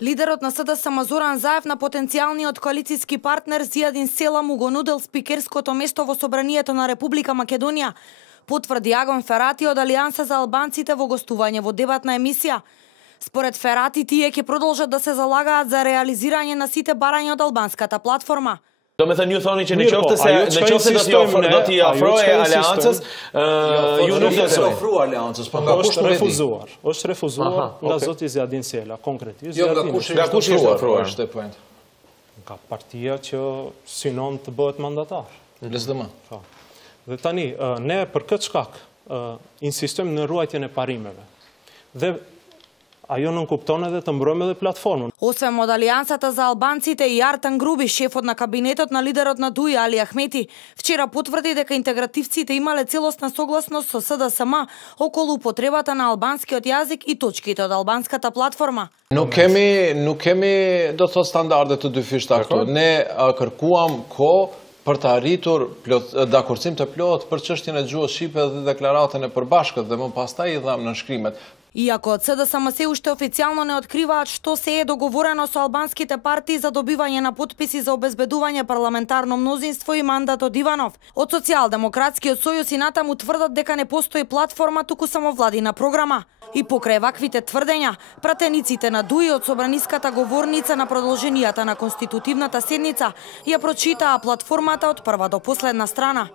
Лидерот на СДСМ Зоран Заев на потенцијалниот коалициски партнер Зијадин Села му го нудел спикерското место во Собранието на Република Македонија, потврди Агон Ферати од Алијанса за албанците во гостување во дебатна емисија. Според Ферати, тие ќе продолжат да се залагаат за реализирање на сите барања од албанската платформа. Do me thënë ju thoni që në qoftë do t'i ofrojë aleancës, ju nuk do të ofruar aleancës, po nga kush refuzuar. Është refuzuar nga zoti Zjadin Sela, konkretisht. Jo, nga kush është ofruar, është point. Nga partia që synon të bëhet mandatar. LSDM. Dhe tani, ne për këtë shkak insistojmë në ruajtjen e parimeve. Dhe ajo nuk kupton edhe të mbrojmë edhe platformën. Освен од Алијансата за албанците и Артан Груби, шефот на кабинетот на лидерот на ДУИ Али Ахмети, вчера потврди дека интегративците имале целосна согласност со СДСМ околу употребата на албанскиот јазик и точките од албанската платформа. Nuk kemi do të thotë standarde të dyfishta këtu. Ne kërkuam kohë për të arritur dakordsim të plot për çështjen e gjuhës shqipe dhe deklaratën e përbashkët dhe më pastaj i dham në shkrimet. Иако од СДСМ се уште официјално не откриваат што се е договорено со албанските партии за добивање на потписи за обезбедување парламентарно мнозинство и мандат од Иванов. Од Социјалдемократскиот сојуз и натаму тврдат дека не постои платформа, туку само владина програма. И покрај ваквите тврдења, пратениците на ДУИ од собраниската говорница на продолженијата на конститутивната седница ја прочитаа платформата од прва до последна страна.